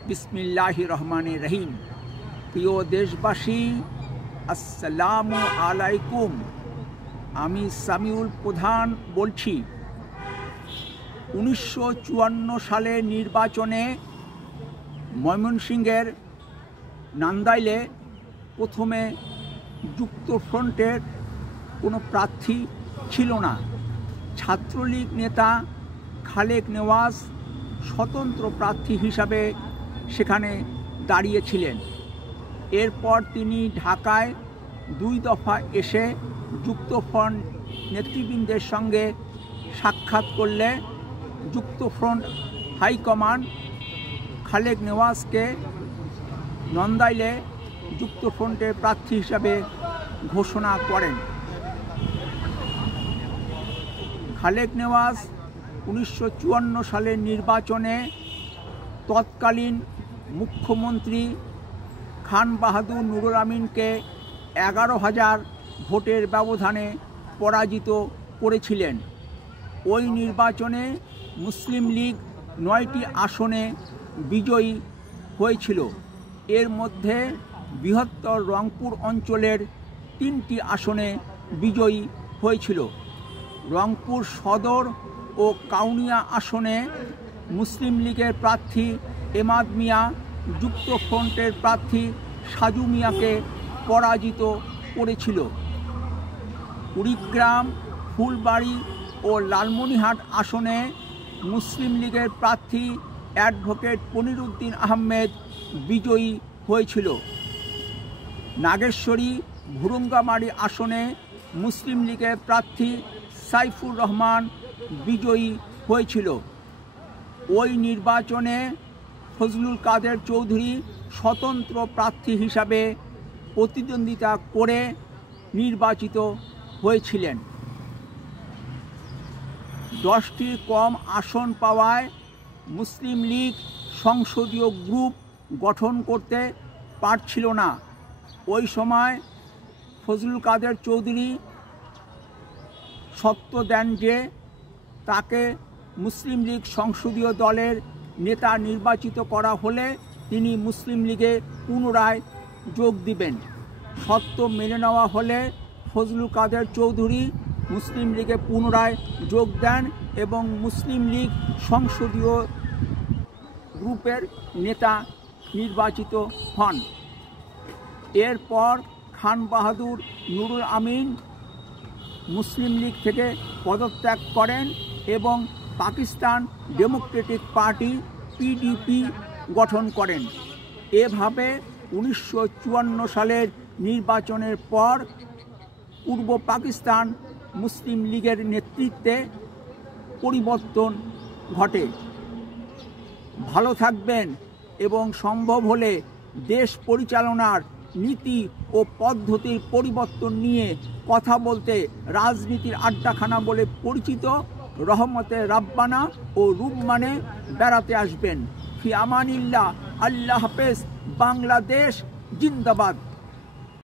বিসমিল্লাহির রহমানির রহিম। প্রিয় দেশবাসী, আসসালামু আলাইকুম। আমি সামিউল প্রধান বলছি। 1954 সালের নির্বাচনে ময়মনসিংহের নান্দাইলে প্রথমে যুক্তফ্রন্টের কোনো প্রার্থী ছিল না। ছাত্রলীগ নেতা খালেক নেওয়াজ স্বতন্ত্র প্রার্থী হিসাবে সেখানে দাঁড়িয়েছিলেন। এরপর তিনি ঢাকায় 2 দফা এসে যুক্তফ্রন্ট নেতৃবৃন্দের সঙ্গে সাক্ষাৎ করলে যুক্তফ্রন্ট হাইকমান্ড খালেক নেওয়াজকে নান্দাইলে যুক্তফ্রন্টের প্রার্থী হিসাবে ঘোষণা করেন। খালেক নেওয়াজ 1954 সালের নির্বাচনে তৎকালীন মুখ্যমন্ত্রী খান বাহাদুর নুরুল আমিনকে 11,000 ভোটের ব্যবধানে পরাজিত করেছিলেন। ওই নির্বাচনে মুসলিম লীগ 9টি আসনে বিজয়ী হয়েছিল। এর মধ্যে বৃহত্তর রংপুর অঞ্চলের 3টি আসনে বিজয়ী হয়েছিল। রংপুর সদর ও কাউনিয়া আসনে মুসলিম লীগের প্রার্থী এমাদ মিয়া যুক্তফ্রন্টের প্রার্থী সাজু মিয়াকে পরাজিত করেছিল। কুড়িগ্রাম, ফুলবাড়ি ও লালমনিরহাট আসনে মুসলিম লীগের প্রার্থী অ্যাডভোকেট পনিরউদ্দিন আহমেদ বিজয়ী হয়েছিল। নাগেশ্বরী ভুরুঙ্গামারী আসনে মুসলিম লীগের প্রার্থী সাইফুর রহমান বিজয়ী হয়েছিল। ওই নির্বাচনে ফজলুল কাদের চৌধুরী স্বতন্ত্র প্রার্থী হিসাবে প্রতিদ্বন্দ্বিতা করে নির্বাচিত হয়েছিলেন। 10টি কম আসন পাওয়ায় মুসলিম লীগ সংসদীয় গ্রুপ গঠন করতে পারছিল না। ওই সময় ফজলুল কাদের চৌধুরী সত্য দেন যে তাকে মুসলিম লীগ সংসদীয় দলের নেতা নির্বাচিত করা হলে তিনি মুসলিম লীগে পুনরায় যোগ দিবেন। সত্য মেনে নেওয়া হলে ফজলুল কাদের চৌধুরী মুসলিম লীগে পুনরায় যোগ দেন এবং মুসলিম লীগ সংসদীয় গ্রুপের নেতা নির্বাচিত হন। এরপর খান বাহাদুর নুরুল আমিন মুসলিম লীগ থেকে পদত্যাগ করেন এবং পাকিস্তান ডেমোক্রেটিক পার্টি PDP গঠন করেন। এভাবে 1954 সালের নির্বাচনের পর পূর্ব পাকিস্তান মুসলিম লীগের নেতৃত্বে পরিবর্তন ঘটে। ভালো থাকবেন এবং সম্ভব হলে দেশ পরিচালনার নীতি ও পদ্ধতির পরিবর্তন নিয়ে কথা বলতে রাজনীতির আড্ডাখানা বলে পরিচিত রহমতে রাব্বানা ও রুম্মানে বেড়াতে আসবেন। ফি আমানিল্লাহ। আল্লাহ হাফেজ। বাংলাদেশ জিন্দাবাদ।